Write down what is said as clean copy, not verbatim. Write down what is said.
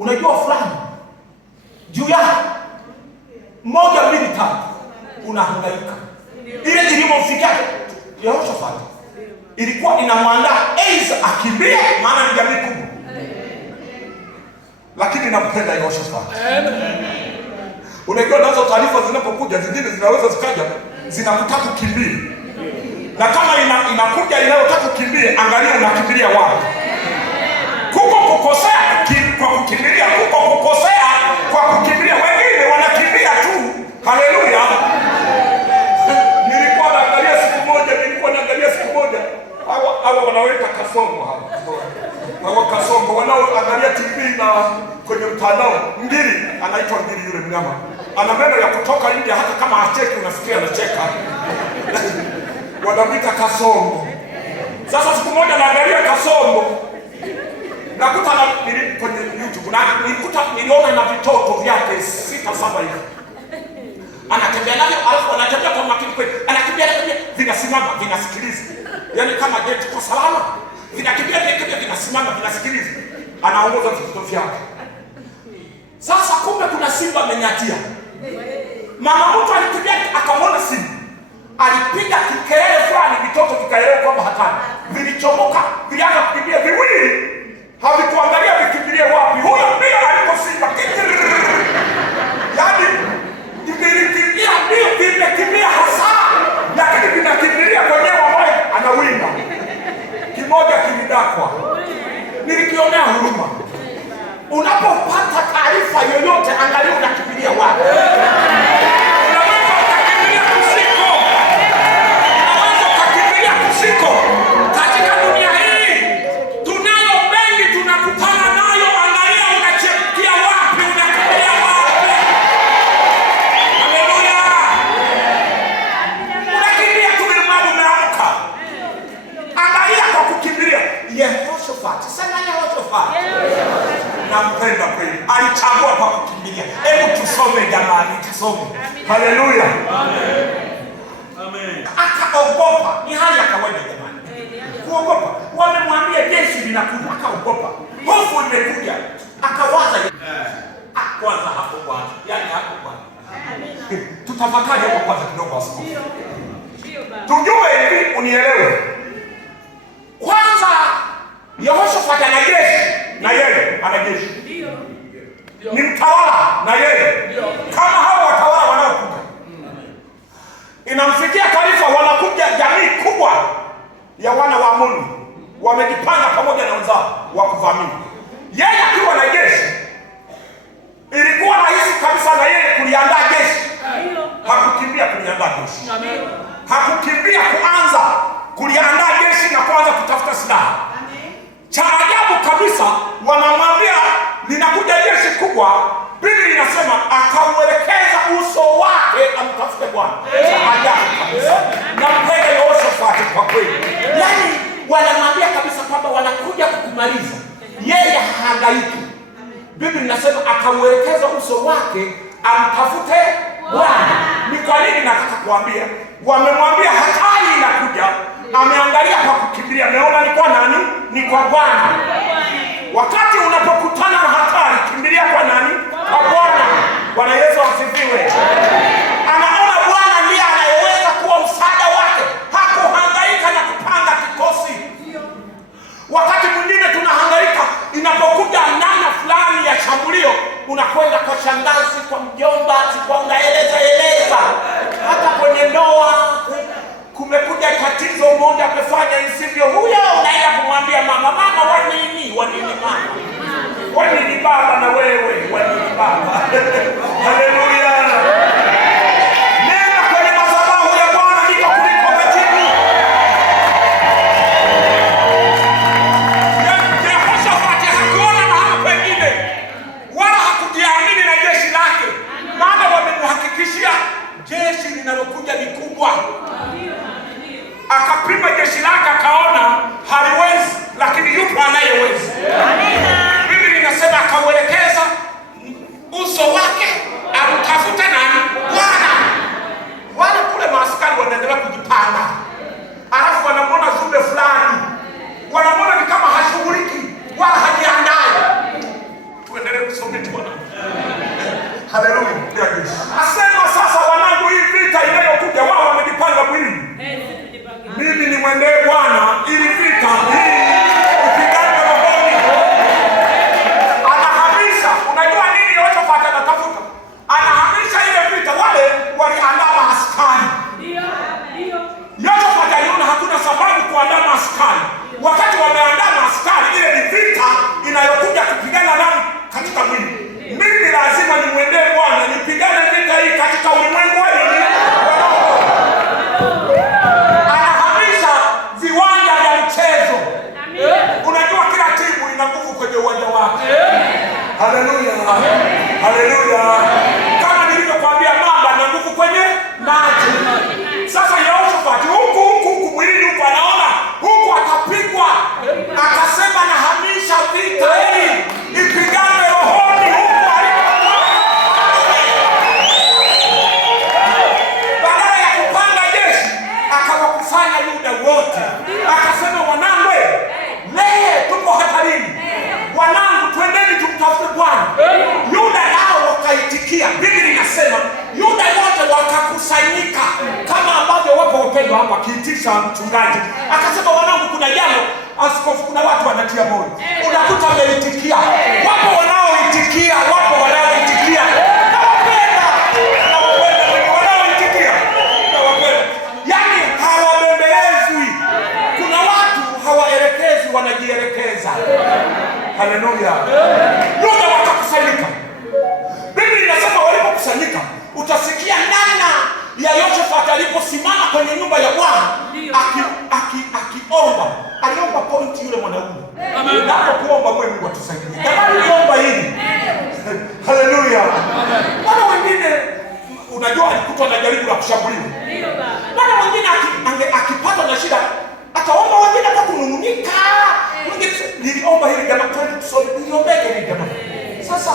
unajua fulani juu yake 1 2 3 unahangaika. Ile ilipomfikia Yehoshafati ilikuwa inamwandaa aidha akimbie, maana ni jamii kubwa. Lakini nampenda Yehoshafati. Unajua nazo taarifa zinapokuja zingine zinaweza zikaja zinakutaka kukimbia. Na kama inakuja inayotaka kukimbia, angalia unakimbilia wapi. Kuko kukosea kwa kukimbilia, kuko kukosea kwa kukimbilia. Wengine wanakimbia tu. Haleluya. Nilikuwa naangalia siku moja hawa wanaweka kasongo hapa. Hawa kasongo wanaoangalia TV na kwenye mtandao. Ngiri anaitwa ngiri, yule mnyama ana meno ya kutoka nje, hata kama hacheki unasikia anacheka. Wanamwita kasongo. Sasa siku moja naangalia kasongo, nakuta kwenye YouTube niliona na vitoto vyake 6 7 hivi. Anatembea nayo, alafu anatembea kwa makini kweli. Anakimbia vinasimama, vinasikiliza. Yaani kama je, tuko salama? Vinakimbia vinasimama, vinasikiliza. Anaongoza vitoto vyake. Sasa kumbe kuna simba amenyatia. Mama mtu alikimbia akamwona simba. Alipiga kikelele fulani, vitoto vikaelewa kwamba hatari. Vilichomoka, vilianza kukimbia viwili. Havikuangalia vikimbilie wapi. Huyo ndio aliposimba. Yaani vimekimbia hasa, lakini vinakimbilia kwenyewe ambaye anawinda. Kimoja kilidakwa. Nilikionea huruma. Unapopata taarifa yoyote, angalia unakimbilia wapi. Unaweza ukakimbilia kusiko. Katika dunia hii tunayo mengi tunakutana nayo, angalia unachekia wapi, unakimbilia wapi. Haleluya. Unakimbia tu ili mradi umeamka. Angalia kwa kukimbilia. Yehoshafati. Sema Yehoshafati. Nampenda kweli. Alichagua kwa kukimbilia. Hebu tusome jamani, tusome. Haleluya. Amen. Akaogopa. Ni hali ya kawaida jamani. Kuogopa. Wamemwambia jeshi linakuja, akaogopa. Hofu imekuja. Akawaza kwanza hapo kwanza. Yaani hapo kwanza. Tutafakari hapo kwanza kidogo askofu. Tujue hivi, unielewe. Kwanza Yehoshafati ana jeshi na yeye ana jeshi. Ni mtawala na yeye. Kama hao watawala wanaokuja. Inamfikia taarifa wanakuja jamii kubwa ya wana wa Amoni. Wamejipanga pamoja na wenzao wa kuvamia. Yeye akiwa na jeshi, ilikuwa rahisi kabisa na yeye kuliandaa jeshi. Hakukimbia kuliandaa jeshi. Hakukimbia kuanza kuliandaa jeshi na kuanza kutafuta silaha. Cha ajabu kabisa, wanamwambia linakuja jeshi kubwa. Biblia inasema akauelekeza uso wake amtafute Bwana. Cha ajabu kabisa. Na mpenda Yehoshafati kwa kweli. Yaani wanamwambia kabisa kwamba wanakuja kukumaliza. Yeye hahangaiki. Biblia inasema akauelekeza uso wake amtafute Bwana. Ni kwa nini nataka kuambia? Wamemwambia hatari inakuja. Ameangalia kwa kukimbilia. Ameona ni kwa nani? Ni kwa Bwana. Wakati unapokutana na hatari, kimbilia kwa nani? Kwa Bwana. Bwana Yesu asifiwe. Anaona Bwana ndiye anayeweza kuwa msaada wake. Hakuhangaika na kupanga kikosi. Wakati mwingine tunahangaika, inapokuja namna fulani ya shambulio, unakwenda kwa shangazi, kwa mjomba, kwa unaeleza. Hata kwenye ndoa kumekuja tatizo, mmoja amefanya isivyo, huyo unaenda kumwambia mama, wanini mama? Wanini baba na wewe? Wanini baba? Haleluya. Nenda kwenye madhabahu ya Bwana ndiko kuliko majibu. Yehoshafati hakuona mahali pengine, wala hakujiamini na jeshi lake, maana wamemhakikishia subiri Bwana. Haleluya. Asema sasa, wanangu, hii vita inayokuja wao wamejipanga mwilini. Mimi ni mwendee Bwana ili vita hii ipigane rohoni. Anahamisha, unajua nini Yehoshafati anatafuta? Anahamisha ile vita, wale waliandama askari. Yehoshafati aliona hakuna sababu kuandama askari. Wakati wameandama askari, ile ni vita inayokuja kupigana nami katika mwili. Mimi lazima nimwendee Bwana nipigane vita hii katika ulimwengu wa roho. Anahamisha viwanja vya mchezo. Unajua kila timu ina nguvu kwenye uwanja wake. Haleluya. Haleluya. Kama nilivyokuambia, mamba na nguvu kwenye maji. Sasa Yehoshafati huku mwilini huku anaona huku atapigwa. Akasema nahamisha vita hii ipigane rohoni huku alipokuwa. Badala ya kupanga jeshi, akawakusanya Yuda wote. Akasema, wanangu, leo tuko hatarini. Wanangu, twendeni tumtafute Bwana. Yuda nao wakaitikia. Biblia inasema Yuda wote wakakusanyika kama ambavyo wapo wapendwa hapa kiitisha mchungaji. Akasema, wanangu, kuna jambo. Askofu, kuna watu wanatia moyo. Unakuta wameitikia. Wapo wanaoitikia, wapo wanaoitikia. Nawapenda wanaoitikia. Nawapenda. Yaani hawabembelezwi. Kuna watu hawaelekezwi, wanajielekeza. Haleluya. Yuda wakakusanyika. Biblia inasema walipokusanyika, utasikia namna ya Yehoshafati aliposimama kwenye nyumba ya Bwana akiomba. Aliomba pointi yule mwanaume. Unapokuomba wewe, Mungu atusaidie. Jamani, niomba hili. Haleluya. Wana wengine unajua alikutwa na jaribu la kushambuliwa. Wana wengine akipata na shida ataomba, wengine kwa kunung'unika. Niliomba hili jamani, niliomba hili jamani. Sasa